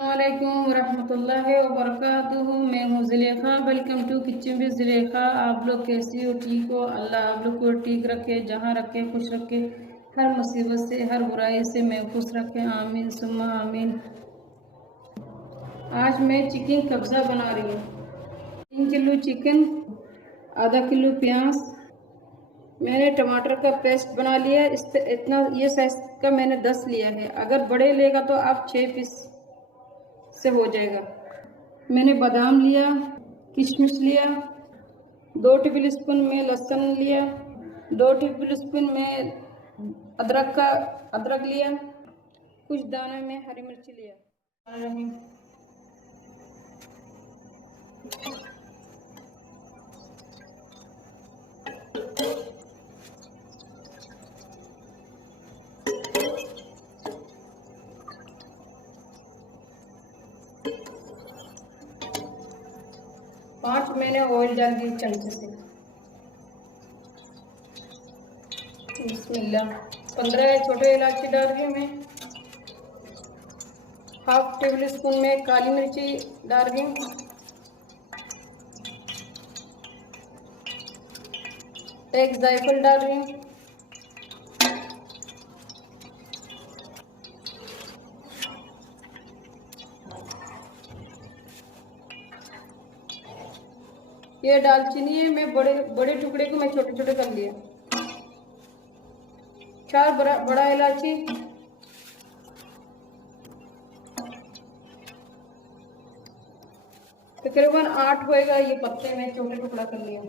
वालेकुम वरहमतुल्लाहि वबरकातुहू। मैं हूँ Zulekha. Welcome to kitchen with Zulekha. आप लोग कैसी हो? ठीक हो? अल्लाह आप लोग को ठीक रखे, जहाँ रखे खुश रखे, हर मुसीबत से हर बुराई से महफूज रखे। आमीन सुम्मा आमीन। आज मैं चिकन कब्ज़ा बना रही हूँ। 3 किलो चिकन, आधा किलो प्याज, मैंने टमाटर का पेस्ट बना लिया है। इस पे इतना ये साइज का मैंने 10 लिया है। अगर बड़े लेगा तो आप 6 पीस से हो जाएगा। मैंने बादाम लिया, किशमिश लिया, 2 टेबल स्पून में लहसुन लिया, 2 टेबल स्पून में अदरक लिया, कुछ दाने में हरी मिर्च लिया। 5 मैंने ऑयल डाल दी चमचे से। बिस्मिल्लाह। 15 छोटे इलायची डाल रही हूँ मैं। हाफ टेबल स्पून में काली मिर्ची डाल रही हूँ। एक जायफल डाल रही हूँ। ये दालचीनी है, मैं बड़े बड़े टुकड़े को मैं छोटे छोटे कर लिए। 4 बड़ा इलायची, तकरीबन 8 होएगा ये पत्ते में छोटे टुकड़ा कर लिया।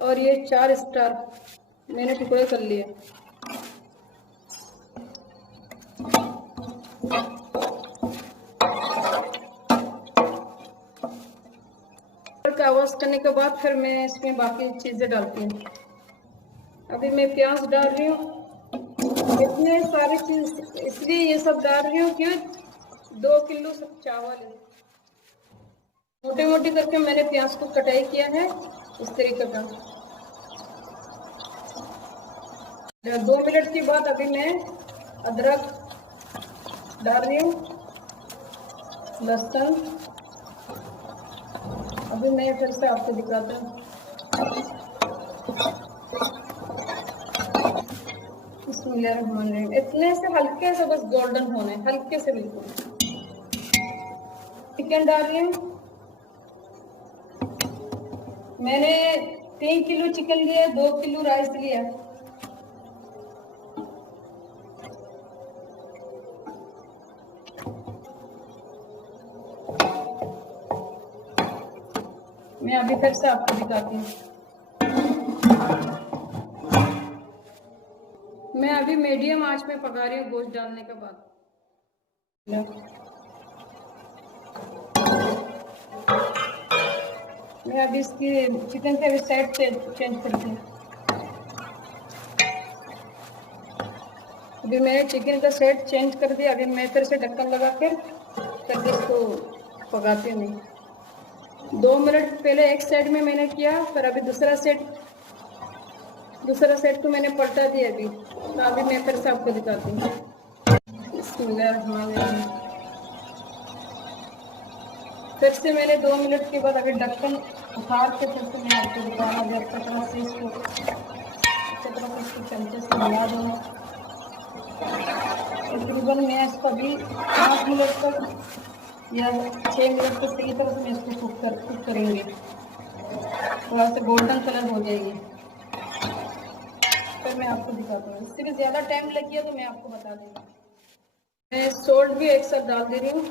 और ये 4 स्टार मैंने टुकड़े कर लिए। का वॉश करने के बाद फिर मैं इसमें बाकी चीजें डालती हूँ। अभी मैं प्याज डाल रही हूँ। इतने सारी चीज इसलिए ये सब डाल रही हूँ कि 2 किलो सब चावल है। मोटे मोटे करके मैंने प्याज को कटाई किया है इस तरीके का। 2 मिनट के बाद अभी मैं अदरक डाल रही हूँ, लहसुन। अभी मैं फिर से आपको दिखाता हूँ। इतने से हल्के से बस गोल्डन होने, हल्के से बिल्कुल। चिकन डाल रही हूँ। मैंने 3 किलो चिकन लिया, 2 किलो राइस लिया। मैं अभी फिर से आपको दिखाती हूँ। मैं अभी मीडियम आंच में पका रही हूँ गोश्त डालने के बाद। मैं अभी इसकी चिकन के साइड चेंज करती हूँ। अभी मैंने चिकन का सेट चेंज कर दिया। अभी मैं फिर से ढक्कन लगा कर फिर इसको पकाती हूँ। 2 मिनट पहले एक साइड में मैंने किया, फिर अभी दूसरा सेट को मैंने पलटा दिया। अभी तो अभी मैं फिर से आपको दिखाती हूँ। फिर से मैंने 2 मिनट के बाद अभी ढक्कन उतार के फिर से मैं आपको दिखाना भी अच्छी तरह से इसको चमचे से मिला दूँगा। तकरीबन मैं इसको अभी 5 मिनट तक या 6 मिनट तक सही तरह से मैं इसको कुक करेंगे। थोड़ा सा गोल्डन कलर हो जाएगी, फिर मैं आपको दिखाता हूँ। इससे भी ज़्यादा टाइम लग गया तो मैं आपको बता दूँगी। मैं सोल्ट भी एक साथ डाल दे रही हूँ,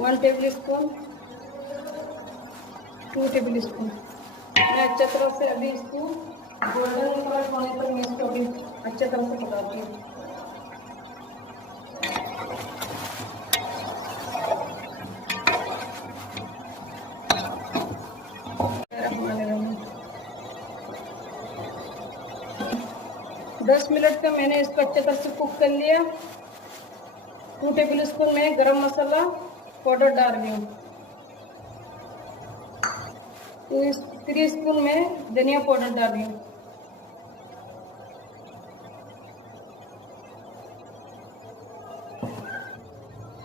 1 टेबल स्पून, 2 टेबल स्पून। मैं अच्छी तरह से अभी इसको गोल्डन कलर होने तक मैं इसको अभी अच्छी तरह से पकाती हूँ। दस मिनट का मैंने इसको अच्छे तरह से कुक कर लिया। 2 टेबल स्पून में गरम मसाला पाउडर डाल रही हूँ। 3 स्पून में धनिया पाउडर डाल रही हूँ।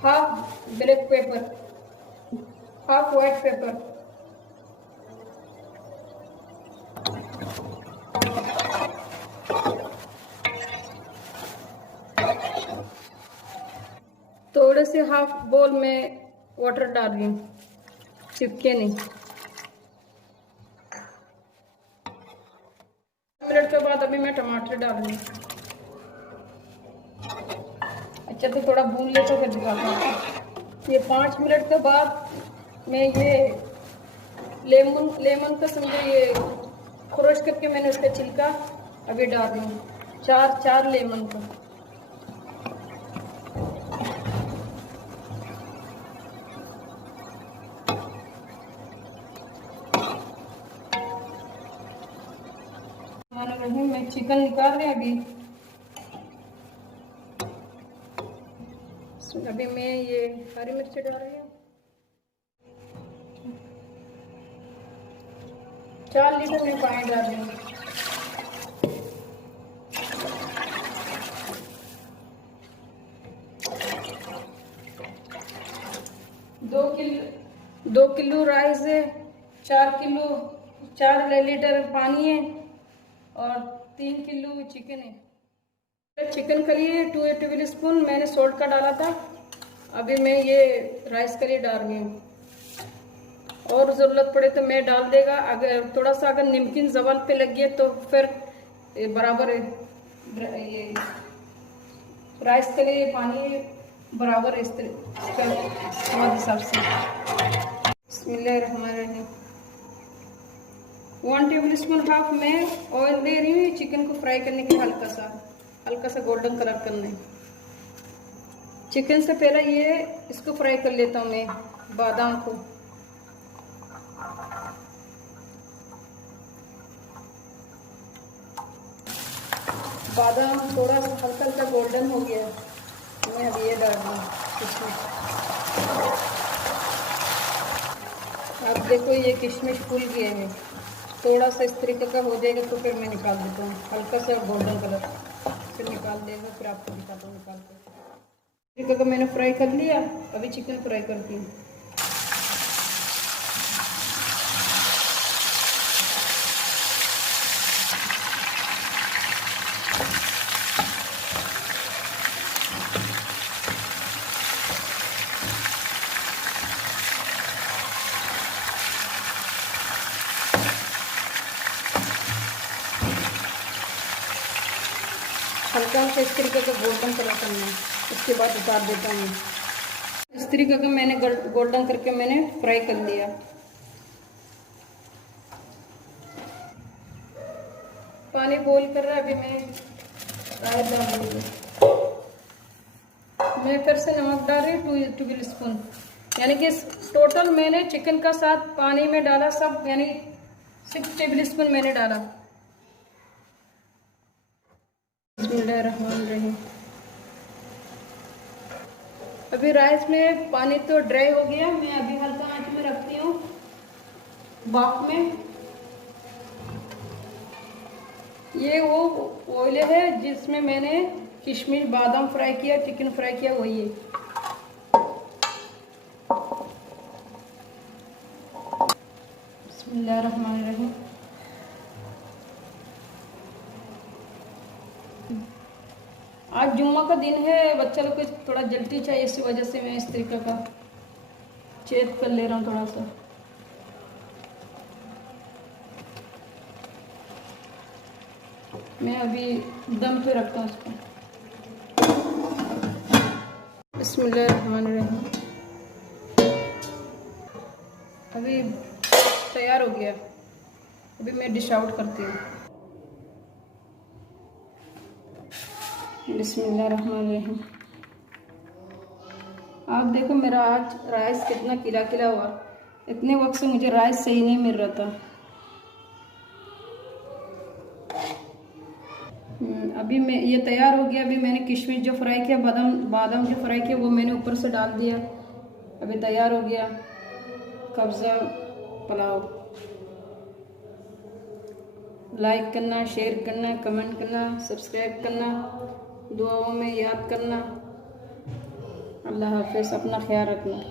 Half black pepper, half white paper. थोड़े से हाफ बोल में वाटर डाल रही हूँ, चिपके नहीं। मिनट के बाद अभी मैं टमाटर डाल रही हूँ। अच्छा तो थोड़ा भून ले तो फिर दिखाता हूँ। ये 5 मिनट के बाद मैं ये लेमन का समझो ये क्रश करके मैंने उसका छिलका अभी डाल रही हूँ, चार लेमन का। मैं चिकन निकाल रही अभी। अभी मैं ये हरी मिर्च डाल रही हूँ। 4 लीटर में पानी डाल रही हूँ। दो किलो राइस है, 4 लीटर पानी है और 3 किलो चिकन है। चिकन के लिए 2 टेबल स्पून मैंने सॉल्ट का डाला था। अभी मैं ये राइस के लिए डाल रही हूँ, और ज़रूरत पड़े तो मैं डाल देगा। अगर थोड़ा सा अगर नमकीन ज़बान पे लग गया तो फिर बराबर है, ये राइस के लिए पानी बराबर है इसका स्वाद हिसाब से। बिस्मिल्लाहिर्रहमानिर्रहीम। 1 टेबल स्पून हाफ में ऑयल दे रही हूँ चिकन को फ्राई करने के लिए, हल्का सा गोल्डन कलर करने। चिकन से पहले ये इसको फ्राई कर लेता हूँ मैं, बादाम को। बादाम थोड़ा सा हल्का गोल्डन हो गया, मैं अभी ये डाल दूँ किशमिश। अब देखो ये किशमिश फूल गए हैं, थोड़ा सा इस तरीके का हो जाएगा तो फिर मैं निकाल देता हूँ, हल्का सा गोल्डन कलर फिर निकाल देगा, फिर आपको दिखाता हूँ निकाल कर। इस तरीके का मैंने फ्राई कर लिया। अभी चिकन फ्राई करती हूँ। हल्का सा इस तरीके का गोल्डन कलर करना है, उसके बाद उतार देता हूँ। इस तरीके का मैंने गोल्डन करके मैंने फ्राई कर लिया। पानी बॉईल कर रहा है, अभी मैं राइस डाल दूँगी। मैं फिर से नमक डाल रही हूँ 2 टेबल स्पून, यानी कि टोटल मैंने चिकन का साथ पानी में डाला सब, यानी 6 टेबल स्पून मैंने डाला। बिस्मिल्लाहिर्रहमानिर्रहीम। अभी राइस में पानी तो ड्राई हो गया, मैं अभी हल्का आंच में रखती हूँ भाप में। ये वो ऑयल है जिसमें मैंने किशमिश बादाम फ्राई किया, चिकन फ्राई किया, वही है। बिस्मिल्लाहिर्रहमानिर्रहीम। आज जुम्मा का दिन है, बच्चा लोग को थोड़ा जल्दी चाहिए, इसी वजह से मैं इस तरीके का चेक कर ले रहा हूँ थोड़ा सा। मैं अभी दम पे रखता हूँ उसको। बिस्मिल्लाहिर्रहमानिर्रहीम। अभी तैयार हो गया, अभी मैं डिश आउट करती हूँ। बिस्मिल्लाहिर्रहमानिर्रहीम। आप देखो मेरा आज राइस कितना किला किला हुआ। इतने वक्त से मुझे राइस सही नहीं मिल रहा था। अभी मैं ये तैयार हो गया। अभी मैंने किशमिश जो फ्राई किया, बादाम जो फ्राई किया, वो मैंने ऊपर से डाल दिया। अभी तैयार हो गया कब्ज़ा पुलाव। लाइक करना, शेयर करना, कमेंट करना, सब्सक्राइब करना, दुआओं में याद करना। अल्लाह हाफ़िज़, अपना ख्याल रखना।